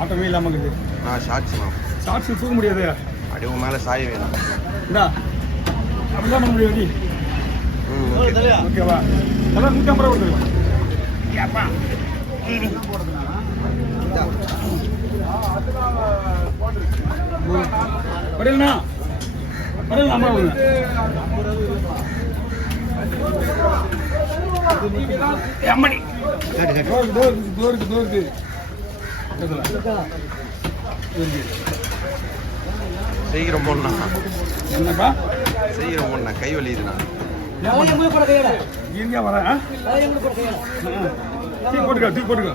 ஆட்டமே இல்லாம இருக்குது. ஷார்ட்ஸ் தூக்க முடியாது. அப்படியே உன் மேலே சாய வேணும். இந்தா அப்படிதான் பண்ண முடியாது. ஓகேவா? அதான் 150 ரூபா கொடுத்துருவேன். படையலண்ணா படையல் 50 ரூபா. எம்மணி தோருக்கு சீக்கிரம் போடணா. என்னப்பா சீக்கிரம் போடணா, கை வலியுதுண்ணா. எங்க வரேன் போட்டுக்கோ.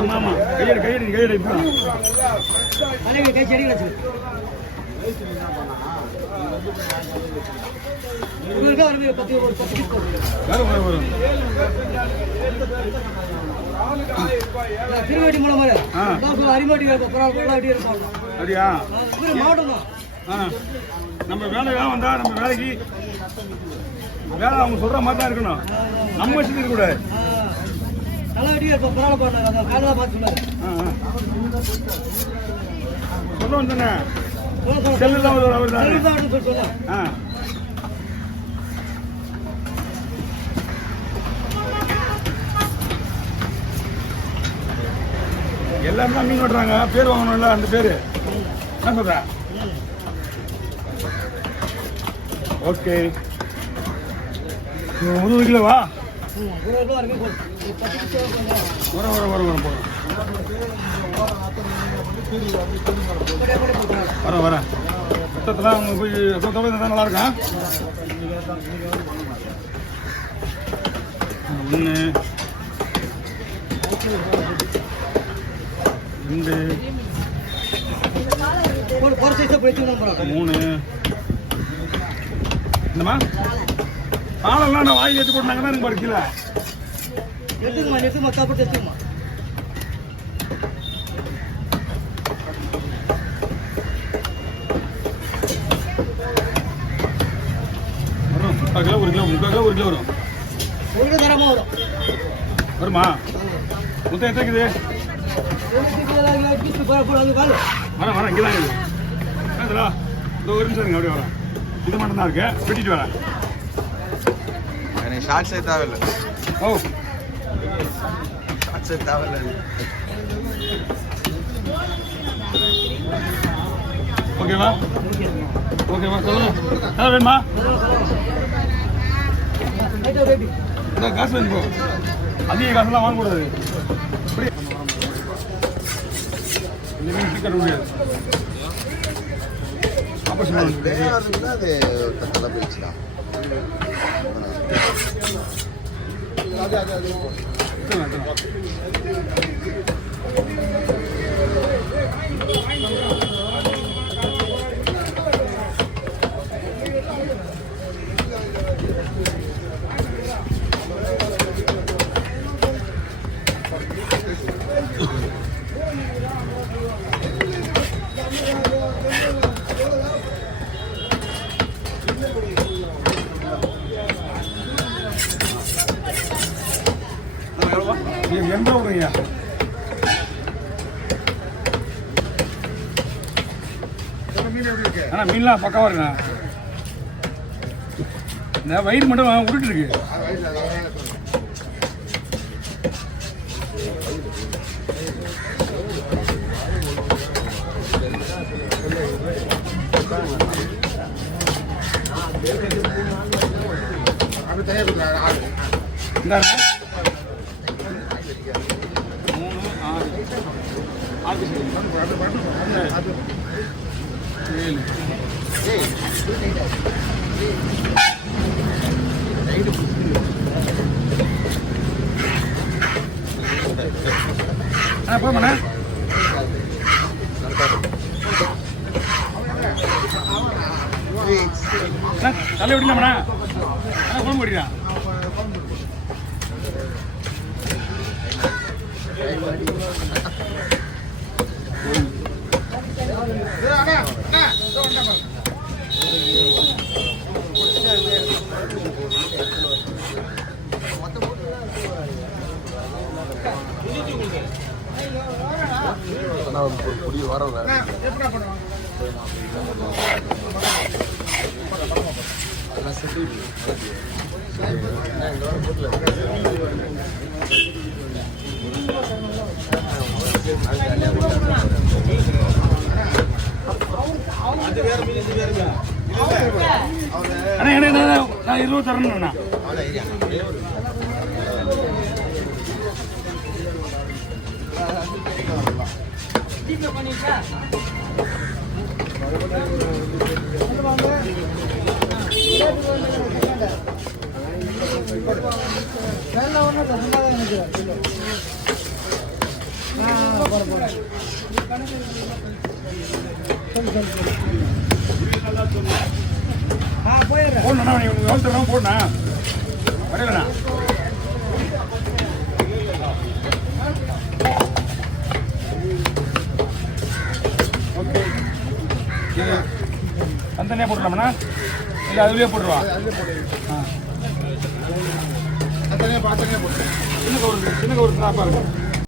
ஆமா ஆமா கையெடு திருவேட்டி மூலமா அரிமாட்டி அப்படியா? நம்ம வேலையெல்லாம் வந்தா நம்ம வேலைக்கு வேலை அவங்க சொல்ற மாதிரி தான் இருக்கணும். நம்ம வச்சுக்க கூடாது. சொல்லுவோம் தானே செல்லுதான் அவர் தான். எல்லாரும் தான் மீன் வெட்டுறாங்க. பேர் வாங்கணும்ல, அந்த பேரு என்ன சொல்ற? ஓகே 20 கிலோவா? வரேன் மொத்தத்தில் அவங்க போய் தான் நல்லா இருக்கா? 1 2 3 என்னம்மா பாலெல்லாம் நான் வாங்கி எடுத்து போட்டாங்க தான் எனக்கு படுக்கல. எடுத்துக்குமா சாப்பிட்டு எடுத்துக்குமா. வரும் 3 கிலோ 1 கிலோ வரும். 1 கிலோ தரமா வரும். வருமா? மொத்தம் எத்தனை இருக்குது? வரேன் இங்கே தான் இருக்குது. இந்த ஒரு நிமிஷம் அப்படியே வரேன். இது மட்டும் தான் இருக்கு. வெட்டிட்டு வரேன். எனக்கு ஷார்ட்ஸே தேவையில்லை. ஓ ஷார்ட்ஸே தேவையில்லை. ஓகேவா சொல்லுங்க. எதாவது வேணுமா? இந்த காசு வேணும். போ அதிக காசுலாம் வாங்கக்கூடாது. இந்த மீன் சிக்கன் முடியாது. ஆப்போசிட் அது தலை போயிடுச்சுடா. எந்த விடுறீங்க? ஆனால் மீன்லாம் பக்கவா இருக்குண்ணா. இந்த வயிறு மட்டும் விட்டுட்டு இருக்கு. இந்த 7 போமாண்ணா. தலை விடலாமண்ணா. குழம்பு விடுறா. வரல. அதெல்லாம் செட்டி அண்ணா நான் 20 தரணும்ண்ணா. போடணா எவ்வளோ தரணும் போடணா வரையிலண்ணா. ஓகே தனியாக போட்டுடலாமண்ணா இல்லை அதுலேயே போட்டுருவா. சின்ன கவுரு தான் பாருங்க.